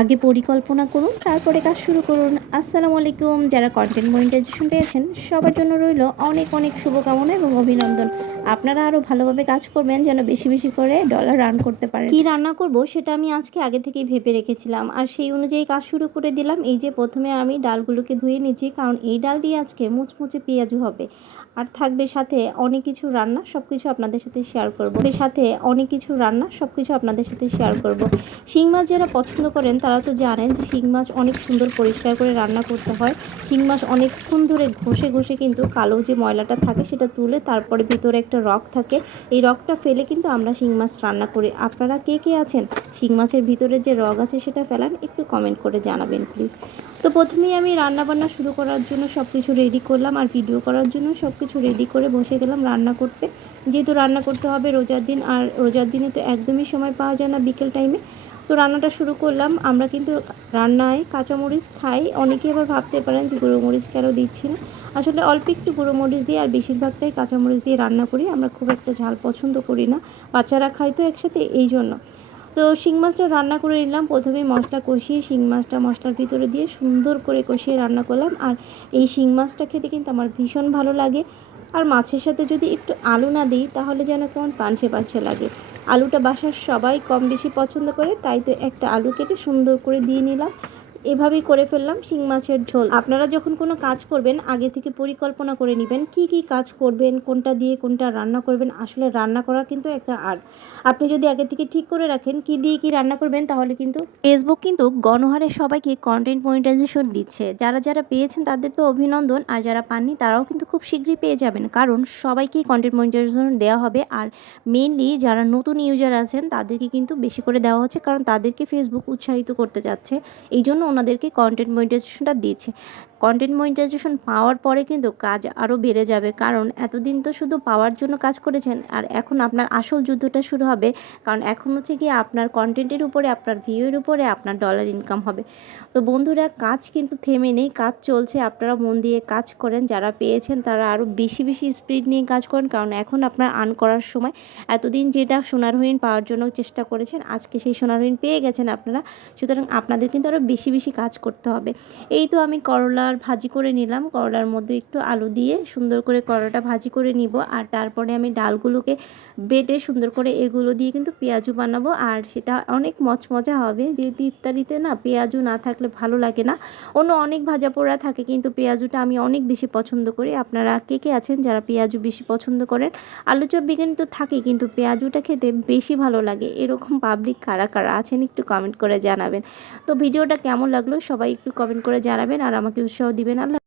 আগে পরিকল্পনা করুন, তারপরে কাজ শুরু করুন। আসসালামু আলাইকুম। যারা কন্টেন্ট মনিটাইজেশন পেয়েছেন, সবার জন্য রইল অনেক অনেক শুভকামনা এবং অভিনন্দন। আপনারা আরও ভালোভাবে কাজ করবেন, যেন বেশি বেশি করে ডলার রান করতে পারেন। কি রান্না করব সেটা আমি আজকে আগে থেকেই ভেবে রেখেছিলাম। আর সেই অনুযায়ী কাজ শুরু করে দিলাম। এই যে প্রথমে আমি ডালগুলোকে ধুয়ে নিচ্ছি, কারণ এই ডাল দিয়ে আজকে মুচমুচে পেঁয়াজু হবে। আর থাকবে সাথে অনেক কিছু রান্না সব কিছু আপনাদের সাথে শেয়ার করব। এর সাথে অনেক কিছু রান্না সব কিছু আপনাদের সাথে শেয়ার করব। শিং মাছ যারা পছন্দ করেন, তারা তো জানেন যে শিং মাছ অনেক সুন্দর পরিষ্কার করে রান্না করতে হয়। শিং মাছ অনেকক্ষণ ধরে ঘষে ঘষে কিন্তু কালো যে ময়লাটা থাকে, সেটা তুলে তারপরে ভিতরে একটা রক থাকে। এই রকটা ফেলে কিন্তু আমরা শিং মাছ রান্না করি। আপনারা কে কে আছেন? শিং মাছের ভিতরে যে রগ আছে, সেটা ফেলান, একটু কমেন্ট করে জানাবেন প্লিজ তো প্রথমেই আমি রান্না বান্না শুরু করার জন্য সব কিছু রেডি করলাম, আর ভিডিও করার জন্য সব কিছু রেডি করে বসে গেলাম রান্না করতে। যেহেতু রান্না করতে হবে রোজার দিন, আর রোজার দিনে তো একদমই সময় পাওয়া যায় না বিকেল টাইমে তো রান্নাটা শুরু করলাম। আমরা কিন্তু রান্নায় কাঁচামরিচ খাই। অনেকে আবার ভাবতে পারেন যে গুঁড়ো মরিচ কেন দিচ্ছি না। আসলে অল্প একটু গুঁড়ো মরিচ দিয়ে আর বেশিরভাগটাই কাঁচামরিচ দিয়ে রান্না করি। আমরা খুব একটা ঝাল পছন্দ করি না। বাচ্চারা খায় তো একসাথে, এই জন্য। তো শিং মাছটা রান্না করে নিলাম। প্রথমে মশলা কষিয়ে শিং মাছটা মশলার ভিতরে দিয়ে সুন্দর করে কষিয়ে রান্না করলাম। আর এই শিং মাছটা খেতে কিন্তু আমার ভীষণ ভালো লাগে। আর মাছের সাথে যদি একটু আলু না দিই, তাহলে যেন কেমন পাঞ্ছে পাঞ্ছে লাগে। আলুটা বাসার সবাই কম বেশি পছন্দ করে, তাই তো একটা আলু কেটে সুন্দর করে দিয়ে নিলাম। এভাবেই করে ফেললাম শিং মাছের ঝোল। আপনারা যখন কোনো কাজ করবেন, আগে থেকে পরিকল্পনা করে নেবেন কি কি কাজ করবেন, কোনটা দিয়ে কোনটা রান্না করবেন। আসলে রান্না করা কিন্তু একটা আর্ট। আপনি যদি আগে থেকে ঠিক করে রাখেন কি দিয়ে কি রান্না করবেন, তাহলে কিন্তু ফেসবুক কিন্তু গণহারে সবাইকে কন্টেন্ট মনিটাইজেশন দিচ্ছে। যারা যারা পেয়েছেন তাদের তো অভিনন্দন, আর যারা পাননি তারাও কিন্তু খুব শীঘ্রই পেয়ে যাবেন। কারণ সবাইকেই কন্টেন্ট মনিটাইজেশন দেওয়া হবে, আর মেনলি যারা নতুন ইউজার আছেন তাদেরকে কিন্তু বেশি করে দেওয়া হচ্ছে, কারণ তাদেরকে ফেসবুক উৎসাহিত করতে যাচ্ছে। এই জন্য ওনাদেরকে কন্টেন্ট মনিটাইজেশনটা দিয়েছে কন্টেন্ট মনিটাইজেশন পাওয়ার পরে কিন্তু কাজ আরও বেড়ে যাবে। কারণ এতদিন তো শুধু পাওয়ার জন্য কাজ করেছেন, আর এখন আপনার আসল যুদ্ধটা শুরু হবে। কারণ এখন হচ্ছে কি আপনার কন্টেন্টের উপরে, আপনার ভিউয়ের উপরে, আপনার ডলার ইনকাম হবে। তো বন্ধুরা, কাজ কিন্তু থেমে নেই, কাজ চলছে। আপনারা মন দিয়ে কাজ করেন, যারা পেয়েছেন তারা আরও বেশি বেশি স্পিড নিয়ে কাজ করেন। কারণ এখন আপনার আর্ন করার সময়। এতদিন যেটা সোনার হরিণ পাওয়ার জন্য চেষ্টা করেছেন, আজকে সেই সোনার হরিণ পেয়ে গেছেন আপনারা। সুতরাং আপনাদের কিন্তু আরও বেশি বেশি কাজ করতে হবে। এই তো আমি করলার ভাজি করে নিলাম। করলার মধ্যে একটু আলু দিয়ে সুন্দর করে করলাটা ভাজি করে নিব। আর তারপরে আমি ডালগুলোকে বেটে সুন্দর করে এগুলো দিয়ে কিন্তু পেঁয়াজু বানাবো। আর সেটা অনেক মচমচা হবে। যেহেতু ইফতারিতে না পেঁয়াজু না থাকলে ভালো লাগে না। অন্য অনেক ভাজা পোড়া থাকে কিন্তু পেঁয়াজুটা আমি অনেক বেশি পছন্দ করি। আপনারা কে কে আছেন যারা পেঁয়াজু বেশি পছন্দ করেন? আলু চপ বিজ্ঞান তো থাকেই কিন্তু পেঁয়াজুটা খেতে বেশি ভালো লাগে। এরকম পাবলিক কারা কারা আছেন একটু কমেন্ট করে জানাবেন। তো ভিডিওটা কেমন লাগল সবাই একটু কমেন্ট করে জানাবেন আর আমাকে উৎসাহ দিবেন। আল্লাহ